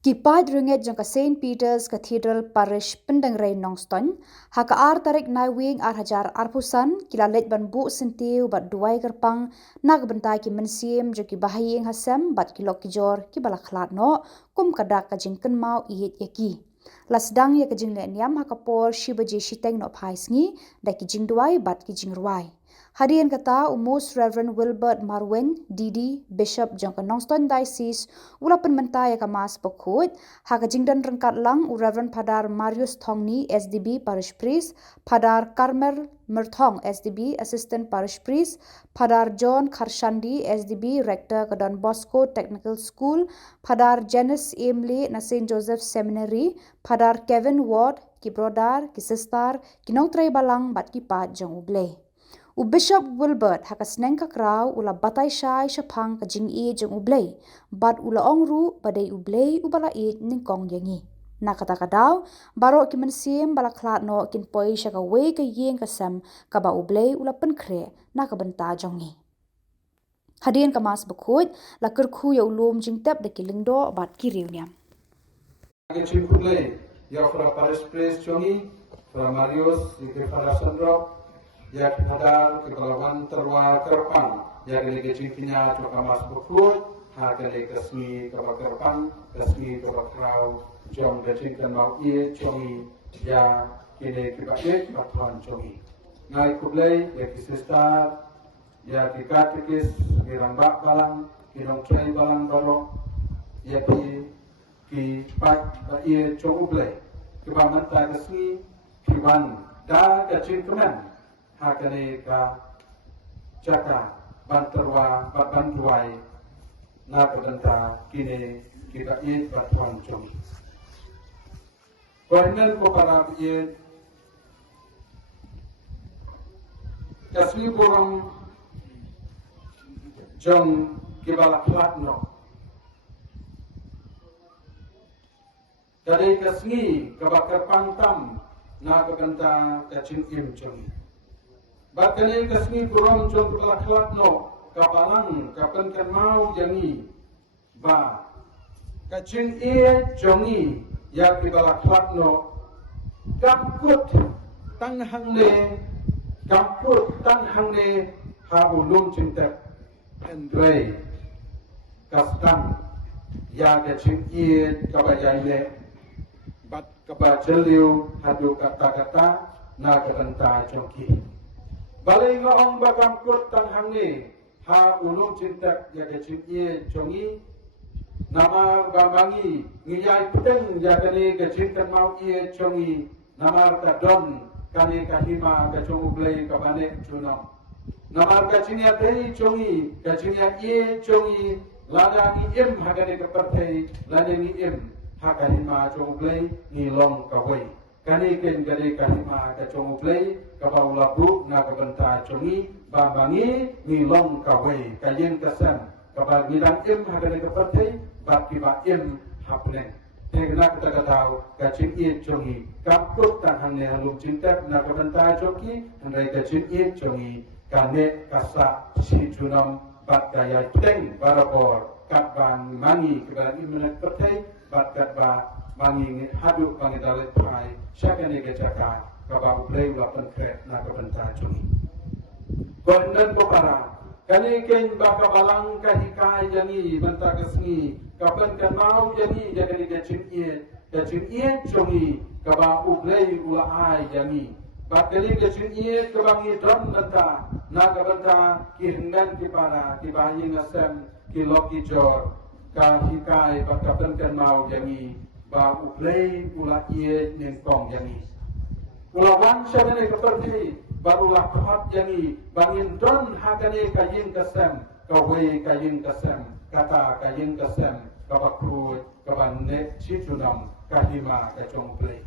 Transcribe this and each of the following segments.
Kipai ringet jangka St. Peter's Cathedral Parish Pendangrai Nongston, haka tarik naiwing hajar arpusan, kila let ban bu sentiu bat duai gerpang, nag bentai ki mensim jo ki bahaying hasem bat kilok kijor ki balaklat no, kum kadak kajing kenmau iit yaki. Lasdang ya kajing le niam haka por shibaji shiteng no paisngi, da kijing duai bat kijing ruai. Hadian kata umus Reverend Wilbert Marwin, DD, Bishop jangka Nongston Diocese, ula penmentai kamas pekut, haka jingdan rengkat lang Reverend Padar Marius Thongni, SDB Parish Priest, Padar Carmel Merthong, SDB Assistant Parish Priest, Padar John Karshandi, SDB Rector ke Don Bosco Technical School, Padar Janice Emily na St. Joseph Seminary, Padar Kevin Ward, ki brodar, ki sister, ki nongtrai balang bat ki pat jang ublay. Bishop Wilbert haka seneng kakrau ula batai syai syapang ka jing e jeng ublay, bat ula ongru badai ublay ubala e ningkong yangi. Na kata kadau, barok ki mensim balaklat no kin poi syaka wei ka yeng kasam ka ba ublay ula penkre na ka benta jongi. Hadian kamas bekut la kerku ya ulum jing tep de ki lingdo bat ki riuniam. Kecil ublay ya fra Parish Priest jongi, fra Marius ke fra Sandro ya hadal ke kelawan terwa kerpang ya gele kecil kinya coba mas bekut ha gele kesmi ke kerpang kesmi ke krau jom kecil kan mau ie jongi ya kene ke bakit batuan jongi ngai kublai ya kisista ya katekis mirambak balang kinong trai balang baro ya ki pak ba ie jong ublai ke bamanta kesmi kiban da kecil kemen hakane ka caka banterwa bantuai na kadanta kini kita it batuan jom. Warnen ko para it kasmi borong jom kibala platno. Kadai kasmi kabakar pantam na kadanta kacing im jom. Bakane kasmi kurom jom kelak no kapalang kapan kan mau jangi ba kacin jongi ya kibalak no kapkut tang hangle ha ulum cinta andre kastam ya kacin kabayai bat kabajeliu hadu kata-kata na kadanta joki balai ngong bakam kut tang hangne ha ulum cinta ya kecil ie jongi nama babangi ngiyai peteng ya kene kecil kan mau ie jongi nama kadon kane kahima kacung ublai kabane junam nama kacinya tei jongi kacinya ie jongi lada ni im hagane kepertei lada ni im hakanima cung ublai ni long kawai kani ken gade kahima kacung ublai kabau labu na kabenta congi babangi ngilong kawai kayen kesan kabal ngidang im hagane kepertei baki ba im haplen tegna kita tahu kacing ie congi kaput tahanne halum cinta na kabenta joki handai kacing ie congi kane kasa si junam bat daya teng barapor katban mangi kebalan imenek pertei bat katba mangi hadu mangi dalet pai syakane gejaka kabau play lapan kret na kabenta jungi kondan ko para kani ken bakabalang kahikai yani benta kesni kapan kan mau yani jagani gacin ie jungi kabau play ula ai yani bakali gacin ie kabangi don benta na kabenta kihengan kipara kibayi ngasem kiloki jor kahikai bakapan kan mau yani ba uplay ula ie nengkong yani ulawan syabane keperti barulah khot yani bangin don hakane kayin kasem kawai kayin kasem kata kayin kasem kabakru kabanne cicunam kahima kacong play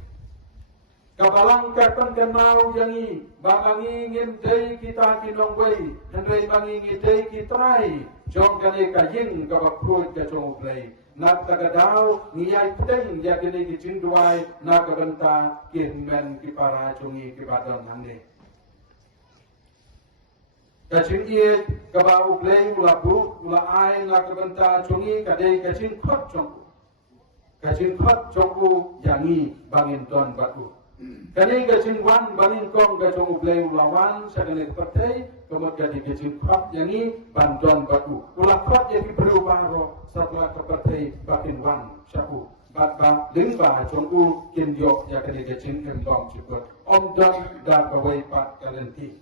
kabalang kapan kenau yani bangi ngintei kita kinong wei hendai bangi ngintei kitrai jong kane kayin kabakru kacong play nak tagadau ngiyai peteng ya kene kicin duai na kabenta kihmen kipara jungi kibadan hande kacin ie kabau play ula bu ula ai na kabenta jungi kadai kacin khot jong kacing khot jongu yangi bangin don batu kani kacing wan bangin kong ka jongu blei ulawan sakane patei kemot kadi kacing khot yangi bandon batu ulah khot yang berubah setelah kepatei bakin wan syaku bat ba ling ba jongu kin yo ya kani kacing kembang cikut om don da bawai pat kalenti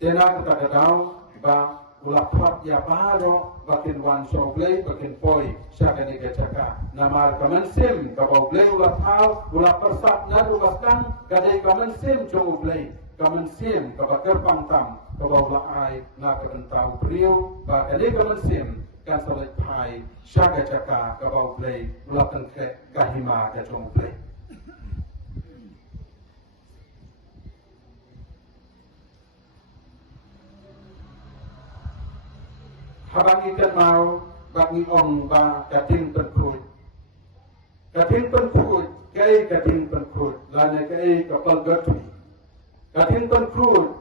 tena kata kadau ba ulah khot ya paro bakin wan so blei bakin poi sakane kacaka namar kaman sim kabau blei ulah pau ulah persat nadu baskan kadai kaman sim jongu blei kaman sim kabau kerpang tam kabau la ai na kabentau priu ba kadai kaman sim kan salat pai sakacaka kabau blei ulah tengke kahima ka jongu blei habang ikan mau bagi ong ba kating penkrut kai kating penkrut lana kai kapal gatu kating penkrut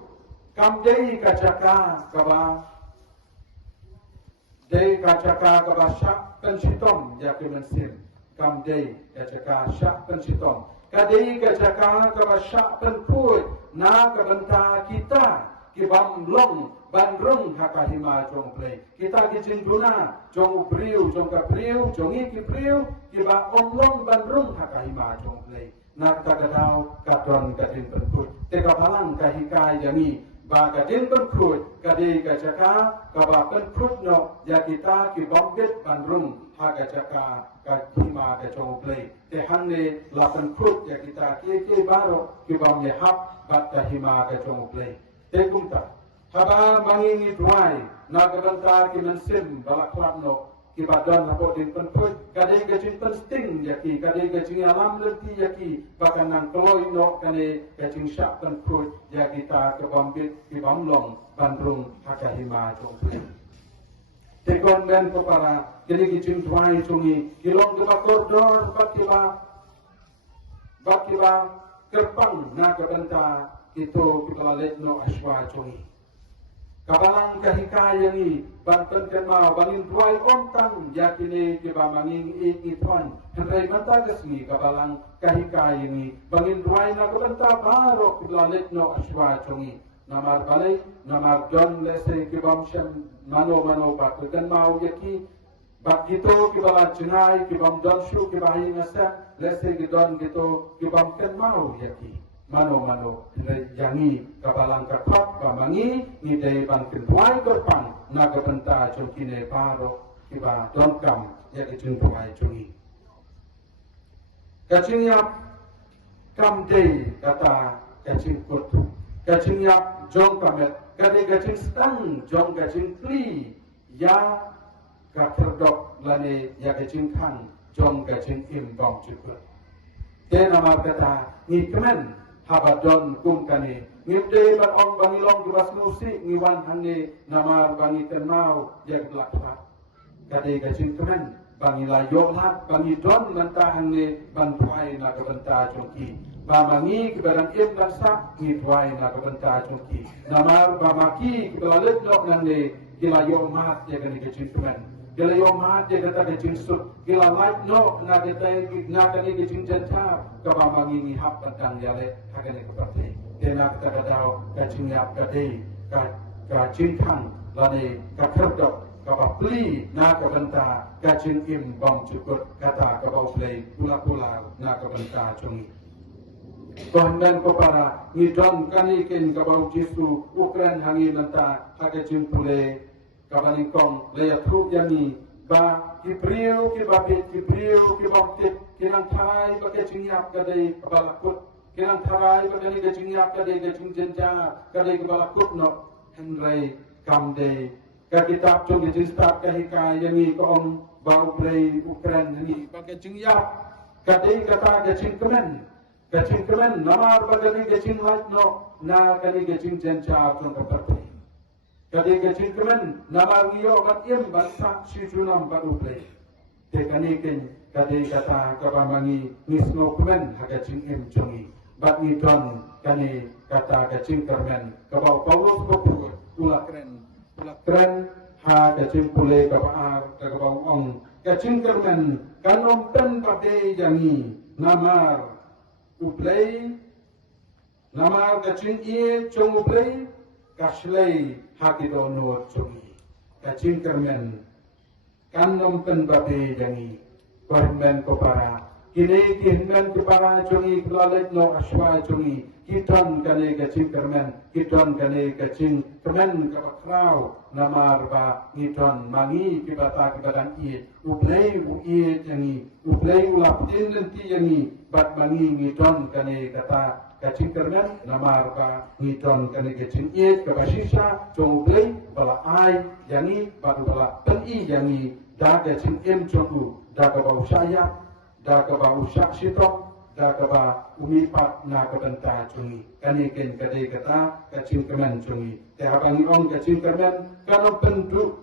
kam dei kacaka kaba syak pensitom ya kemensim kam dei kacaka syak pensitom kadei kacaka kaba syak penkrut na kabenta kita kibam long bandrung hakahima jong play kita kijin duna jong priu jong kapriu jong iki priu kiba omlong bandrung hakahima jong play nak tagadau kadon kadin perkut teka balang kahika yami ba kadin perkut kadai kacaka kaba perkut no ya kita kibam get bandrung hakajaka kahima ka jong play tehanne la perkut ya kita ki baro kibam yahap bat kahima ka jong play tekumta haba mangingi duai na kabanta kimansim balaklapno kibadan hapo din penput kadai gajin pensting yaki kadai gajin alam lerti yaki bakanan keloi no kane gajin syak penput yaki ta kebambit kibamlong bandrung hakahima jongpui tekon men kopara kini gajin duai chungi kilong kiba koridor bakiba kerpang na kabanta itu kita lihat no aswa chungi kabalang kahikaya ni banten kema bangin duai ontang yakini kiba manging itwan hentai matagas ni kabalang kahikaya ni bangin duai na kabanta baro kita lihat no aswa chungi namar balai namar don lese kibam syam mano batukan mau yaki bak gitu kiba jenai kibam don syu kiba hingasam lese gidon gitu kibam ken mau yaki mano yangi kabalang kakap bamangi ni dai bang kentuai berpang na kabenta chokine paro kiba donkam ya kentuai chungi kacinyap kam dei kata kacing kutu kacinyap jong kamet kade kacing stang jong kacing kli ya kakerdok lane ya kacing kan jong kacing imbang juga te nama kata ni kemen habadon kum kani ngipde ban ong bangilong dibas musik ngiwan hanne namar bangi kenau yang belakang kade gajin kemen bangi layok hat bangi don lanta hanne bantuai na kabenta jongki bamangi kebaran im lansa ngitwai na kabenta jongki namar bamaki kebalalet nok nanne kilayok mat ya kani gajin kemen gila yo mat je kata gajin sut gila light no na kata na kani gajin janta kabamangi ni hap tentang yale hakane kapate tena kata kadau gajin yap kadai gajin kan lane kakerdok kabapli na kabanta gajin im bom cukut kata kabau play pula na kabanta chungi Kohnan ko para ngidon kanikin kabau jisu ukran hangi lanta hagajin pule kabalingkong layak trup yami ba kipriu kibapit kipriu kibaptit kinang tarai bagai jingyap kadai kabalakut kinang tarai bagai jingyap kadai gajing jenja kadai kabalakut no henrai kamdei kakitab chung gajing start kahika yami koom bau play ukran hani bagai jingyap kadai kata gajing kemen namar bagai gajing light no na kadai gajing jenja chung kabarti kadi gajin kemen nama ngiyo kat im bansak si junam baru play tekani ken kadi kata kabamangi nisno kemen hagajin im chungi bat ni don kani kata gajin kemen kabau Paulus bopur ula keren ha gajin pule kabaar kabau ong kacing kermen kanom pen pape yangi namar uplay namar kacing ie chong uplay kashlay hakido no chungi kacing kermen kanom pen pape yangi kormen ko para kini kihinmen ko para chungi kulalek no aswa chungi kiton kane kacing kermen kiton kane kacing kermen kapakraw namar ba ngiton mangi kibata kibadan iet uplay uiet yangi uplay ulaptin nanti yangi bat mangi ngiton kane kata kacing kermen namar ba ngiton kane kacing iet kabasisha chong uplay bala ai yangi batu bala peni yangi da kacing em chongu da kabau saya da kabau syak sitok da kaba umipat na kabanta chungi kani ken kade kata kacing kemen chungi te habang ong kacing kemen kano pendu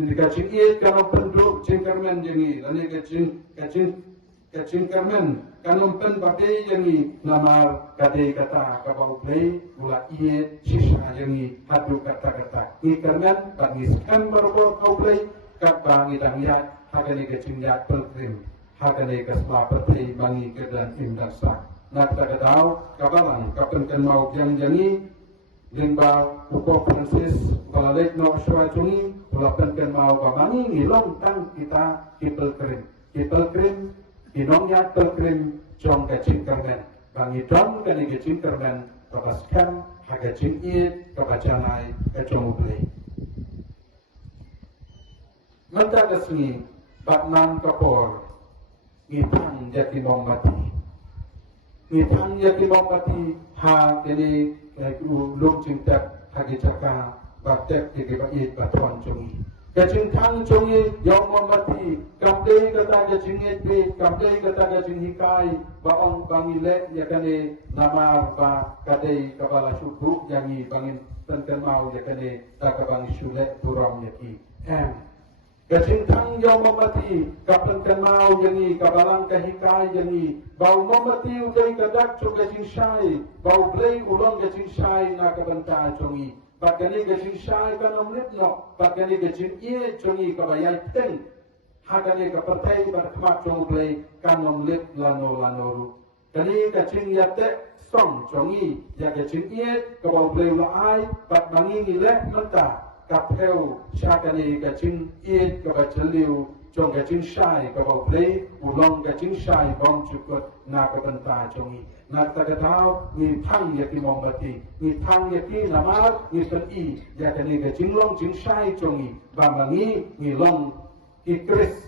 ini kacing iet kano pendu kacing kemen jengi lani kacing kemen kano pen babe jengi namar kade kata kabau play mula iet sisa jengi hadu kata ni kemen bagi skan berbor kau play kat bangi dangiat hagani kacing yat pelkrim hagane kasma pati bangi kedan imdaksa nak tagadau kabalang kapen kan mau yang jangi limba uko Francis balalek no shwa chungi ulapen kan mau bamangi ngilong tang kita kipel krim inong ya krim chong kacing kermen bangi dong kani kacing kermen kabaskan hagacing iet kabacanai kacong ublay mentagasni batman kapor ngitang jati mombati ha kini laiku lung cingtak hagi caka batek kiki bait batuan chungi kacing thang chungi yong mombati kamdei kata kacing etbe kamdei kata kacing hikai baong bangile yakane namar ba kadei kabala syuku yangi bangin tentemau yakane takabangi syulek turam yaki kacing thang yong mombati kapten kenau yangi kabalang kahikai yangi bau mombati udai kadak chong kacing shai bau blay ulong kacing shai na kabanta chongi bakani kacing shai kanom litno bakani kacing ie chongi kabayai teng hakani kapertai berkhmat chong blay kanom lit lanoru kani kacing yate song chongi ya kacing ie kabau blay ulai bat bangi ngilek menta kapeu syakani kacing iet kabaceliu chong kacing shai kabau play ulong kacing shai bong cukut na kabenta chongi nak tagatau ni thang yaki mombati ni thang yaki namar ni peni yakani kacing long cing shai chongi bamangi ni long ikris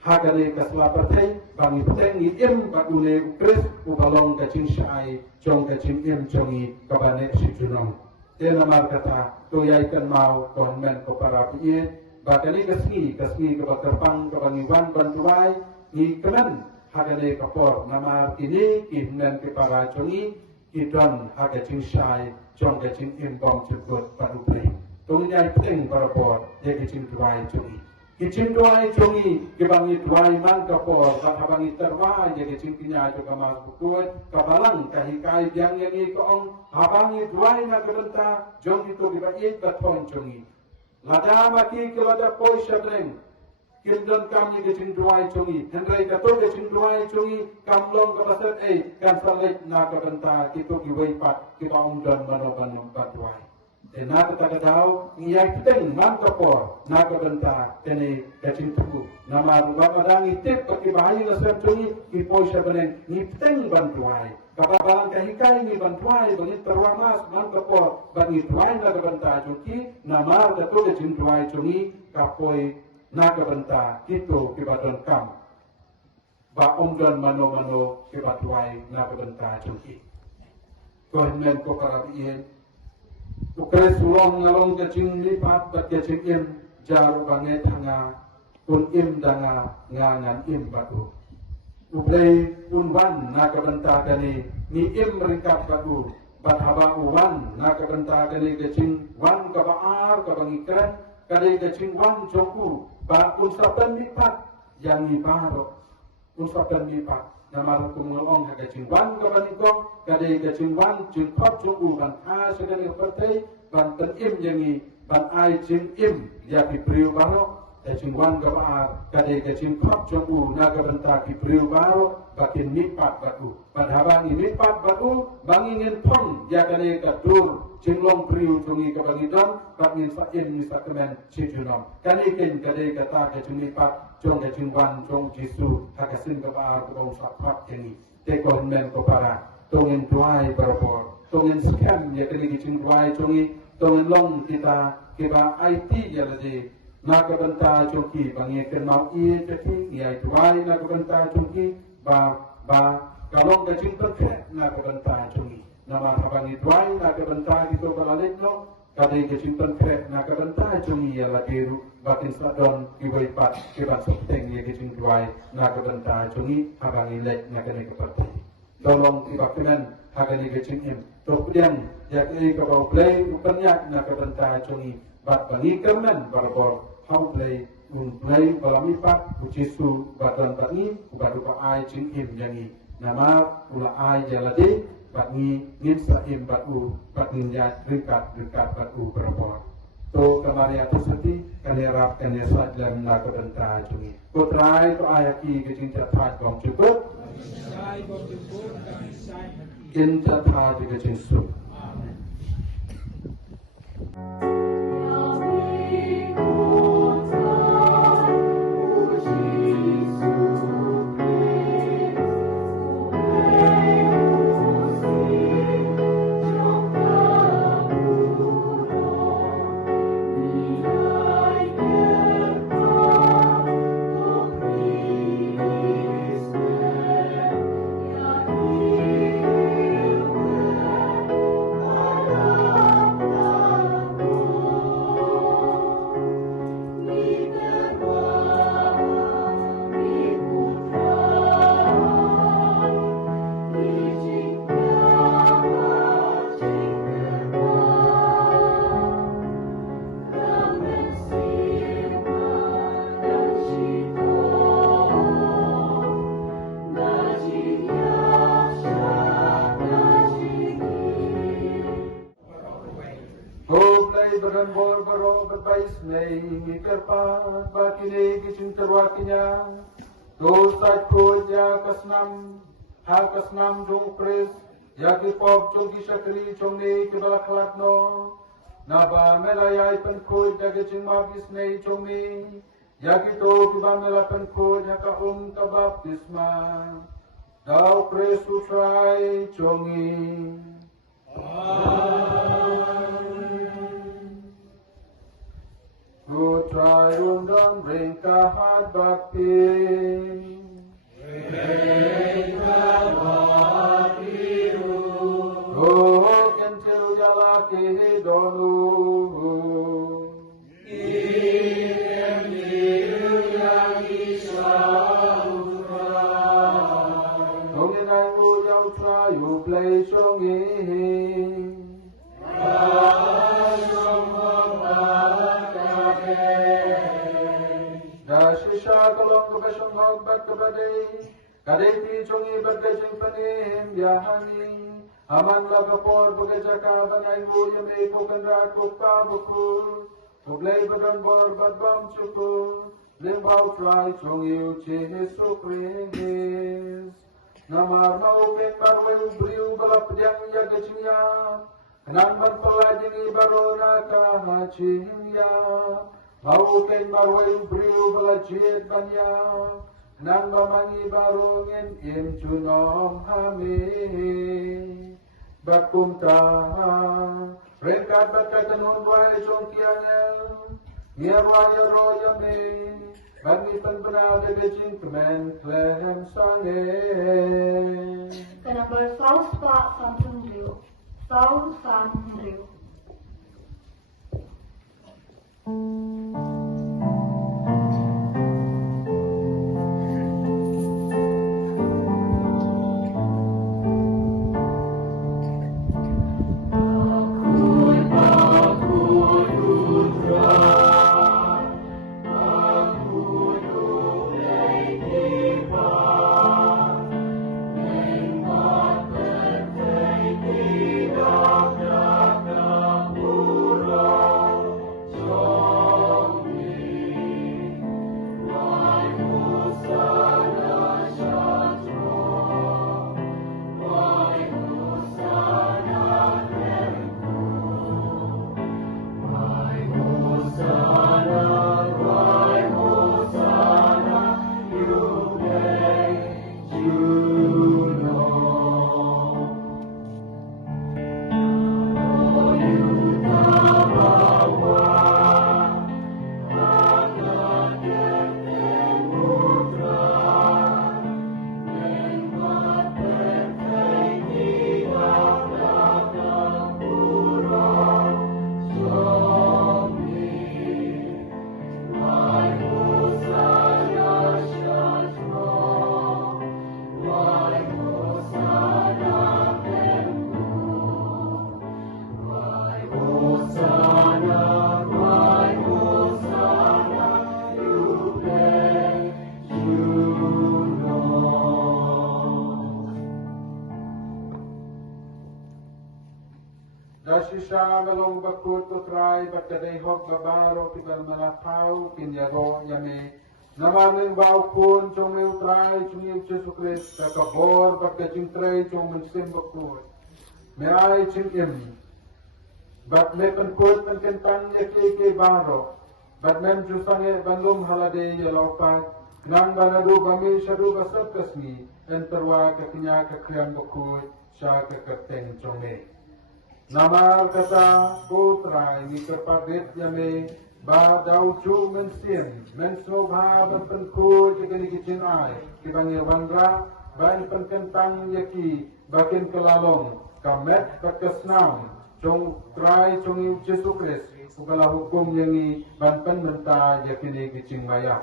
hakani kaslapatai bangi peteng ni im bagune ukris ubalong kacing shai chong kacing im chongi kabane situnong tena mar kata to yai kan mau konmen ko para pie bakani kasni ke baterpang ke bangiwan bantuai ni kenan hagane kapor namar ini kimen ke para chongi kidon haga ching shai chong ga ching imbong chukut padu play to yai teng para por ye ke ching tuai chongi kicing tuai chongi ke bangi tuai man kapor ka bangi terwai ye ke ching pinya to kamar bukut kabalang kahikai biang yang ko ong habangi tuai na gebenta jong itu ke bait baton chongi lada maki ke lada poi shadreng kindon kam ye ke ching tuai chongi hendrai ka to ke ching tuai chongi kamlong ka basat kan salet na gebenta itu ki wei pat ke baum don manoban tuai na tagadau ngiyai teng man kapor na kabenta tene kacing tuku nama bamadang itip pati bahayi lasar chungi ki poisha benen ni teng bantuai kabalang kahikai ni bantuai bangit terwamas man kapor bangi tuai na kabenta chuki nama dato kacing tuai chungi kapoi na kabenta kito kibadon kam ba omdon mano kibatuai na kabenta chuki kohen ko karabien ukres ulong ngalong kacing lipat bat kacing im jaru banget hanga kun im danga ngangan im batu ublay unwan na kabenta kani ni im ringkat batu bat haba uwan na kabenta kani kacing wan kabaar kabangikran kani kacing wan joku ba unsapan lipat yang ni baro unsapan lipat nama hukum ngolong haga cingwan kabanikong kadai ka cingwan cingkot cunggu ban a segala partai ban penim yangi ban ai cing im ya pipriu baro Cingwan gaba kade ke cingkop jombu naga benta ki priu baro bakin nipat batu padhabang nipat batu bangingin pon ya kade ka dur cinglong priu tungi ke bangidon bangin sakin misakemen cijunom kanikin kade kata ke cingnipat jong ke cingwan jong jisu hakasin gaba ko sapat kini tekon men ko para tongin tuai berpor tongin scam ya kade ki cingwai tungi tongin long kita kiba IT ya lagi naga benta cuki bangi kenal ie ceki ia tuai naga benta cuki ba kalong gajing perfect naga benta cuki nama habangi tuai naga benta gitu balalitno kadai gajing perfect naga benta cuki ia latiru batin sadon ibai pat kibat sopteng ia gajing tuai naga benta cuki habangi lek naga ne keperti tolong tiba kenan hagani gajing im kemudian ya kini kebau play upenyak naga benta cuki bat bangi kemen barbor how play play balamipat ucisu batan tani ubadu pa ai cing im yangi nama ula ai jalade batni ngin sa im batu batni ya dekat batu berapa to kemari atas seti kanerap kanesat dalam laku denta cungi kutrai to ayaki kecing catat bom cukup sai bom cukup kami sai kin catat kecing su berembor bero berbais nei mikerpat bakine kicing terwakinya dosat koja kasnam ha kasnam jong pres yaki pop jogi syakri chongne kebala klatno naba melayai penkoj jage mabis nei chongne yaki to kiba mela penkoj haka kabaptisma dau pres utrai chongi Ku try undang ringkahat bakti ringkahat bakti Oh kentil jalaki donu kentil jalaki saudra Tongin aku jauh trayu play songi Kalong kebasong magbat kabaday kadai ti chongi bagajing panim yahani aman lagapor bagajaka banay nguyam eko kanrat kukabukul tuglay badan bor badbam chukul limbaw try chongi uchi Jesu Christ namar maukin barway ubriu balapdyang yagachingya kanan magpalading ibarona kahachingya Maukin barway briu balajit banya nang mamangi barungin im junom hami bakumta rengkat bakatan way chongkianyel nierwaya royame bagi penbenada gejing kemen klem sange Kenapa saus pak samsung riu saus samsung riu Kasisha melong bakut utrai bakadai hok babaro kibal malapau kinyago yame. Namaning bau pun chong utrai chong Yesus Kristus kakabor bakajing trai chong mensim bakut. Merai ching im. Bat me penkut penkentang yaki baro. Bat mem jusange bandung halade yalaupat. Nang banadu bami syadu basat kasmi. Enterwa kakinya kakriam bakut. Sya kakateng chong me. Namar kata putra ini kepadit yame ba dau chu mensim mensobha berpenku jika ni kicin ai kibangir wandra ban penkentang yaki bakin kelalong kamet bakesnam chong trai chong Yesus Kristus ubala hukum yangi ban penmenta yaki ni kicin maya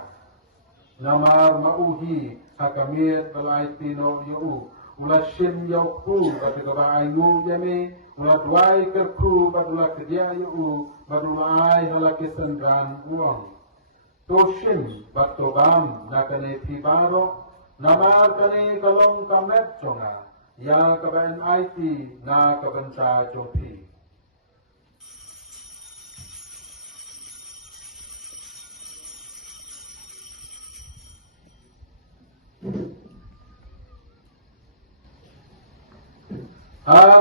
namar mauhi hakamit balai tino yu ulah shim yauku batu kaba ainu yame ulah duai kerku badulah kerja yu badulai halaki sendran uang toshim batu bam nakane pibaro namar kane kalong kamet chonga ya kaban IT na kabanta chopi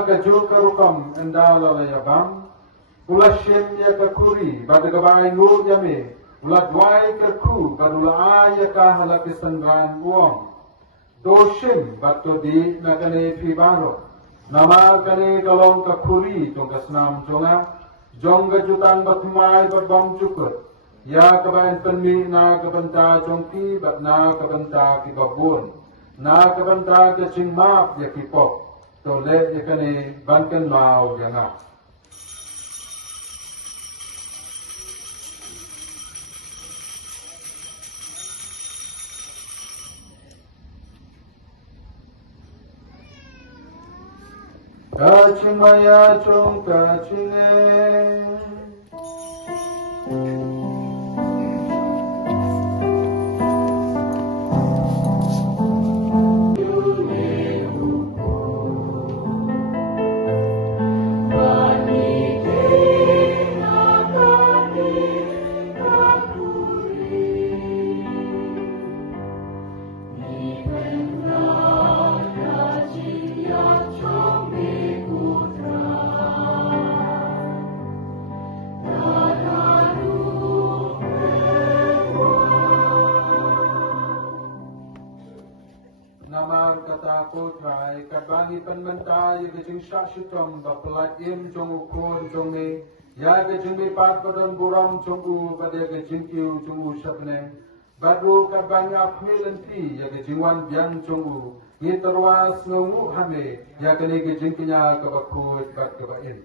kajul karukam endala layabam ulah shim ya kakuri badagabai nur yame ulah dwai kerku badula ya kahalaki sangran uang doshim batodi nakane pibaro namar kane kalong kakuri tongkasnam chonga jongga jutang batmai babam cukur ya kabain penmi na kabanta chongki bat na kabanta kibabun na kabanta kaching map ya kipop to le yakane bankan mau yana kachimaya chong kachine trai kabangi penmenta ya gajing syaksyutom bapelat im jong ukun jong me ya gajing me pat badan buram jong u pada gajing kiu jong u syapne badu kabangi apmilenti ya gajing wan biang jong u ni terwas ngungu hame ya kene gajing kinya kabakut bat kabain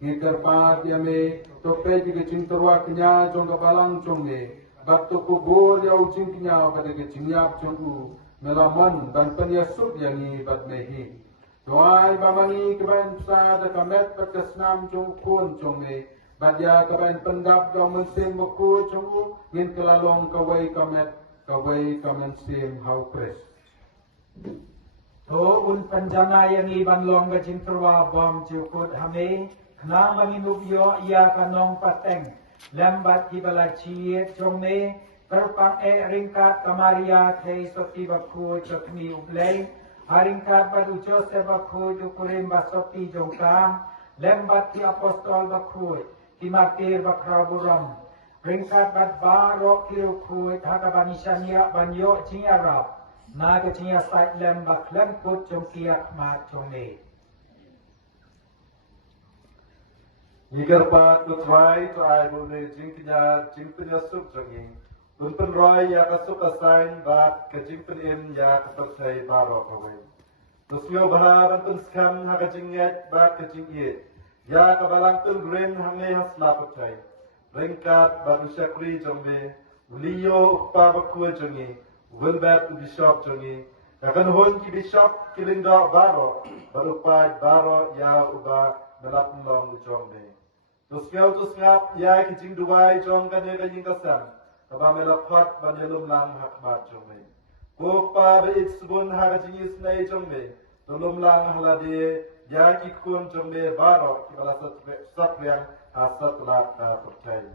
ni terpat ya me tope gajing terwa kinya jong kabalang jong me bat to kubur ya ujing kinya pada gajing yap jong u melaman dan penyesut yang ibat mehi. Doai bamani kebain pesada kamet perkesnam jong kun jong me. Badia kebain pendap jong mensim meku jong u. Ngin kelalong kawai kamet kawai kamensim hau pres. To un penjana yang iban long gajing terwa bom jukut hame. Kena menginuk yo ia kanong pateng. Lambat kibalaciet jong me. Terpang ringkat kamaria kei sopi bakku cokni ublay haringkat badu Joseph bakku jukurim basopi jongkam lembat ti apostol bakku ti martir bakraburam ringkat bad baro kirukku hakabanisania banyo cingarap naga cinya sait lembak lemput jongkiak mat jongme Nigar pat kutwai to ai bune jingpinya sup jongi Unpen roy ya kasuk asain bat kajingpen in ya kapatsay baro kawin. Tusyo bahaban pun skam ha kajinget bat kajingit. Ya kabalang pun rin hange haslapatay. Ringkat bat usyakri jombe. Uliyo ukpa bakua jongi. Wilbert bishop jongi. Yakan hun ki bishop kilinda baro. Barupay baro ya uba melapun long jombe. Tusyo ya kajing duwai jong kanya kajing kasam. Kaba melakot banilum lang hakmat jombe. Kukpa beit subun harajingis na jombe. Tulum lang halade ya ikun jombe barok kibala satriang asat lat percaya.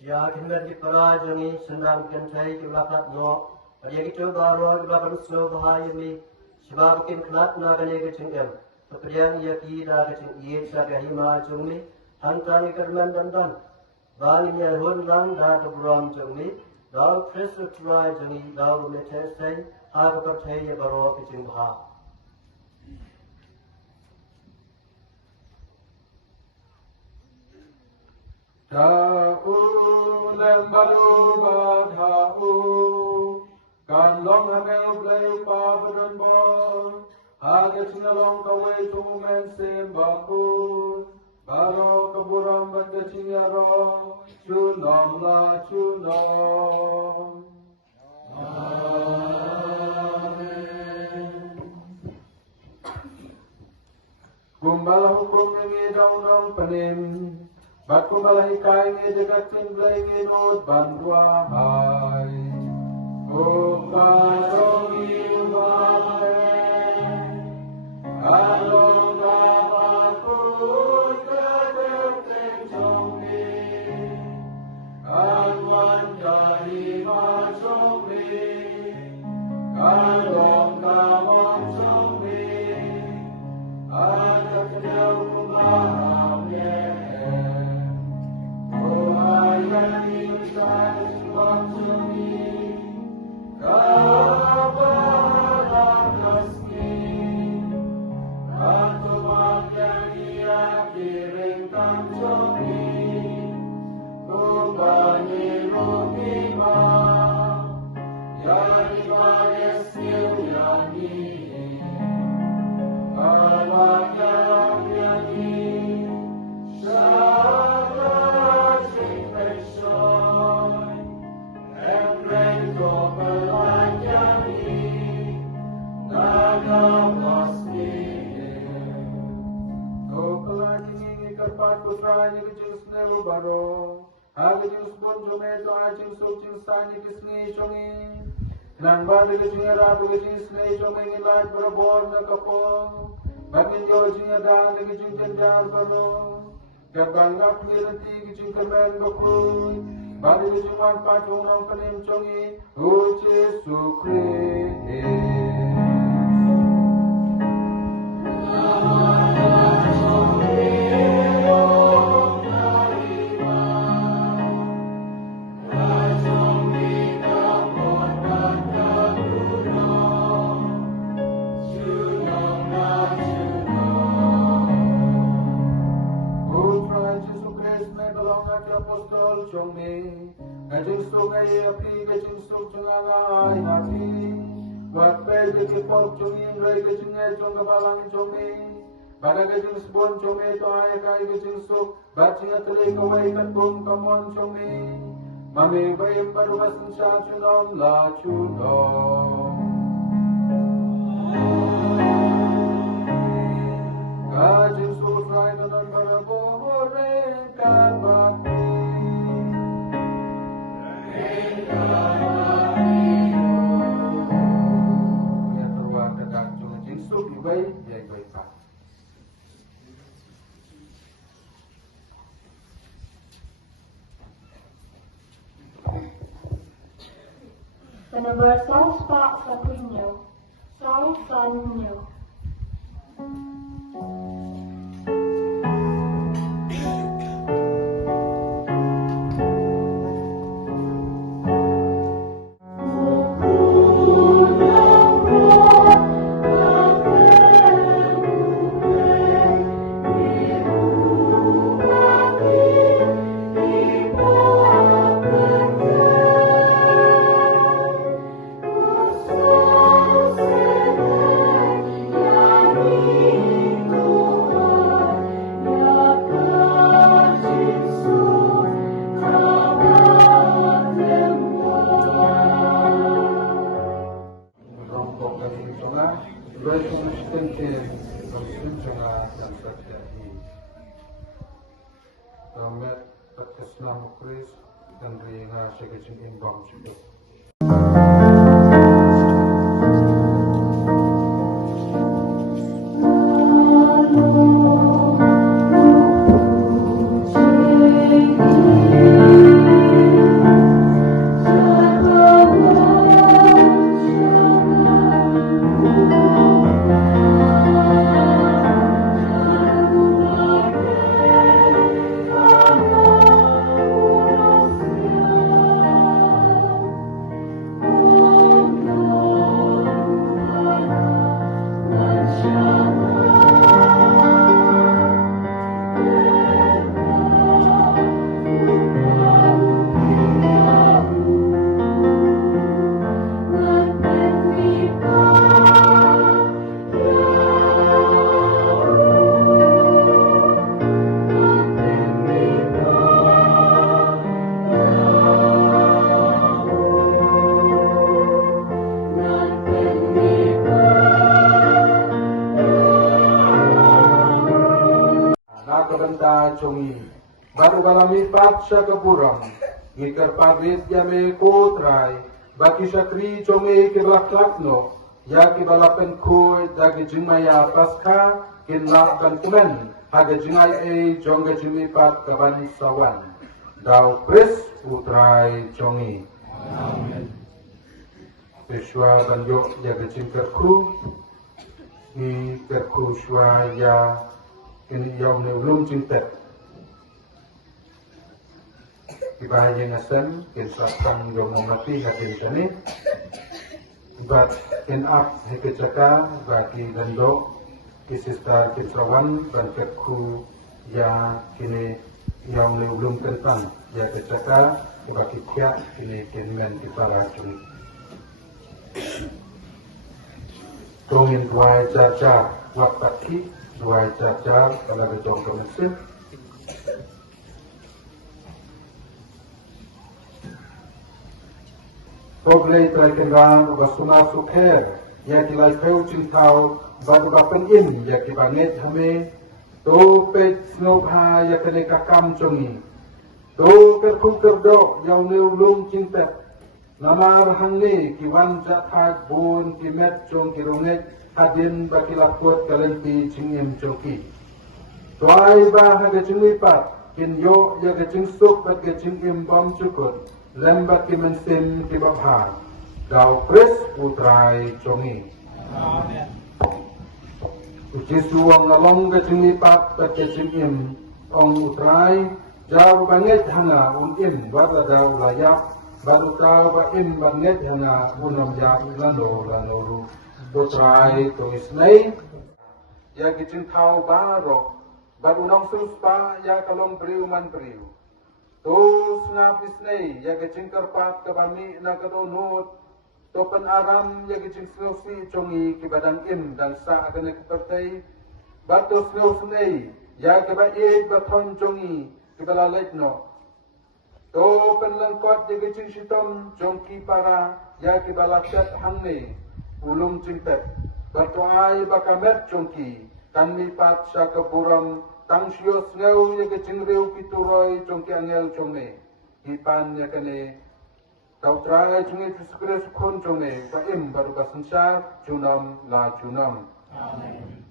Ya kehendak para jangi senang kentai kiblakat no dia gitu baro kiblakat snow bahaya mi sebab kim khnat na gane ke cengem pekerjaan ia kira ke ceng ie sa hima jungmi hantang ikarman dandan bali nya hon lang da to brom jungmi dal fresh try jangi dal me testai ha ka percaya ya baro ke ceng ha Ta'u lembalu badha'u Kan long hamel blay pa badun bon Hagat sinalong kaway tumen simbaku Baro kaburam banda chingaro Chunom la chunom Kumbala hukum ini daunang panim Bat kumbala hikai ini dekat timblay nginod banduahai Upadongi umay Along damakut kadeteng chongmi Kanwan dari machongmi Kalong kamong chongmi Anak jauh kumaham Oh ayat insan suam chongmi Kabaran kasni Atau makan ia diringkan chongmi Kumbani rumima Yani mayesil yani Awak yang yani Syarat infection And rain go pelajani Naga pasti Kau pelajani kerpat putranya kecil snelu baro Hagi jing spon jometo ajing sok jing sani kisni chongi Nang bali kecing era kecing snei chongi ngilaj berabor na kapong Bagin yo jing ada kecing jenjar baro Kabanggap ngilanti kecing kemen bakruy Bali kecing wan patung nang panim chongi Uci sukri Apostol chongme Kajing sungai api kajing sung chungangai hati Wakpe jeki pok chungin rai kajing ay chong kabalang chongme Pada kajing sebon chongme to ay kai kajing suk Bacing atali kawai katung kamon chongme Mami bayim paruwasan siya chunom la chunom Kajing suk rai kanan barabore kabati Whenever Saul spots a new, Saul's son knew. dan ringa sekecil imbang juga. banta chongi baru balami pat sya keburam ngikar pagit yame kotrai baki syakri chongi kiblak lakno ya kibalapen kuy dagi jingmaya paska kinlak dan kumen haga jingai jongga jimi pat kaban sawan dau pres putrai chongi amen Peshwa banyo jaga cingkar kru ni kerku shwa ya ini yaum ne ulum cintet ibahaya ngasem kin satang yo mati hatin sani but in up hekecaka bagi dando kisista kisrawan dan kerku ya kini yaum ne ulum tentang ya kecaka bagi kia kini kinmen kipara curi Tongin dua cacar waktu dua cacar kalau berjong ke Mesir. Poglei terkenal ubasuna sukher ya kilai kau cintau badu bapen in ya kibanet hame to pet snobha ya kene kakam congi to kerku kerdo ya ulung cinta Namar hangni kiwan jathak bun kimet chong kirunget hadin bakilapot kalempi chingim choki. Tuai ba haga chingipat kin yo yaga chingsuk bat ke chingim bom chukut lembat kimensim kibabha. Dau kris putrai chongi. Amen. Ujisu ang nalong ke chingipat bat ke chingim ong utrai jaw banget hanga im wala daw layak baru tahu baim banget hanya bunam jak lanoru putrai tulis nai ya kicin tahu baru baru nong suspa ya kalong beriuman beriu tus ngapis nai ya kicin kerpat kebami na kadonut topen aram ya kicin slosi congi kibadan im dan sa akan kepertai batu slosi ya kebaik baton congi kibalalait no to penlengkot jaga cing sitom jongki para ya kibalakat hangne ulum cintet bertuai bakamet jongki kan lipat syakaburam tang sios ngau jaga cing reu kituroi jongki angel jongne hipan ya kene tau trai jungi tuskres kon jongne baim baru basensa junam la junam amen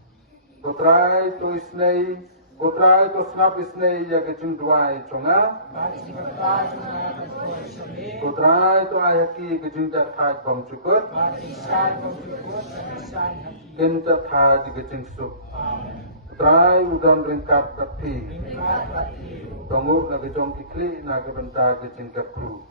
putrai to isnei Putrai to snap isnei ya kecing duai conga. Putrai to ayaki kecing terhad bom cukur. Kin terhad di kecing sup. Putrai udam ringkat pati. Tunggu na kecong kikli na kebentar kecing kerkru.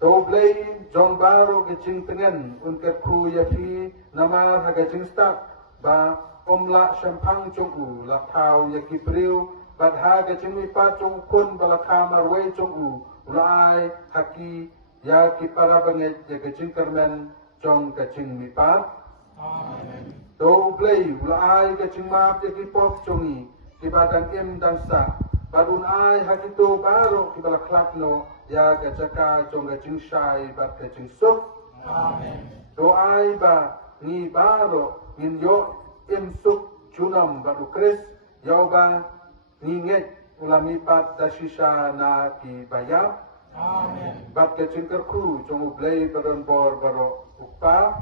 Toblay jong baru kecing tengen un kerkru yaki nama ha kecing stak ba Omla shampang chongu la pau ya kipriu badha ga chimi pa chong kun bala kamar we chongu ulai haki ya ki para banget ya ga ching kermen chong ga ching mi pa amen to play ulai ga ching ma ya ki pop chongi ki badang im dan sa badun ai haki to baro ki bala klakno ya ga chaka chong ga ching shai bat ga ching so amen to ai ba ni baro in yo imsuk junam baru kris yauba ninget ulami pat dasisha na ki bayab amen bat ke cingker ku jong ublay baron bor baro upa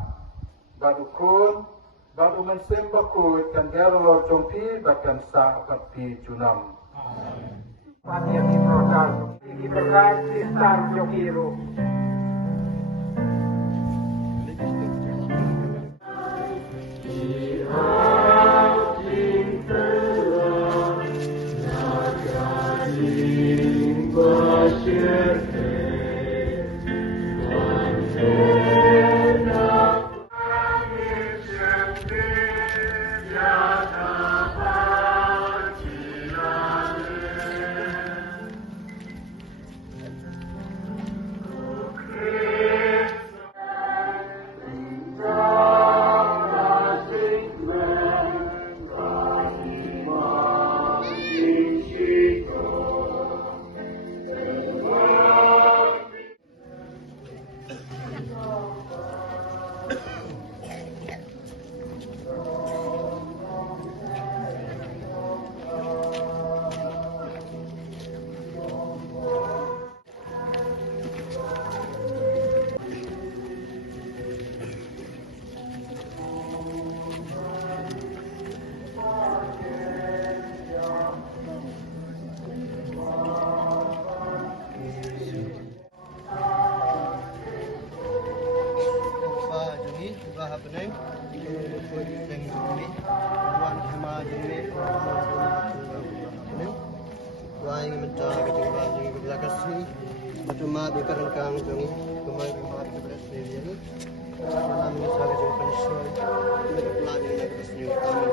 baru kun baru mensim baku kan gerolor jong pi bahkan sa pati junam amen Pati yang diproduksi diberkati star jokiru. Bah pening. Ikut yang ini. Wan sama ini. Pening. Wah ingin mencari ketinggalan yang belakang sini. Cuma bikaran kang jongi. Kemai kemari kepada sendiri ini. Malam misal ketinggalan soy. Mereka pelajari lagi sendiri kami.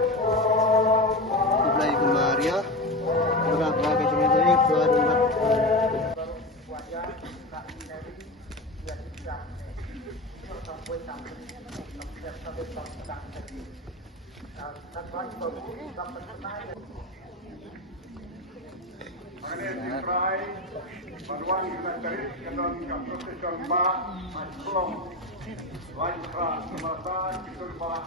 Mulai kemari ya. Berapa ketinggalan ini keluar rumah. Mengenai try bantuan kita cari kendon ke profesional mak maklum lain keras semasa itu mak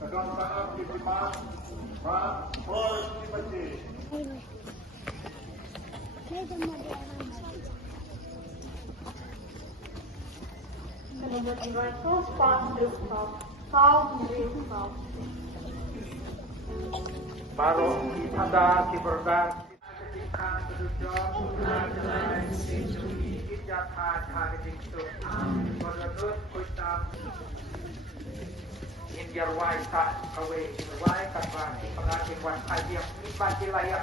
kedon taat diterima Pak Boy Dibaci. Menemukan rifle spot rooftop, found rooftop. Baru ada kiberkan. India wai tak kawe wai katban pengajian wan kajian bagi layak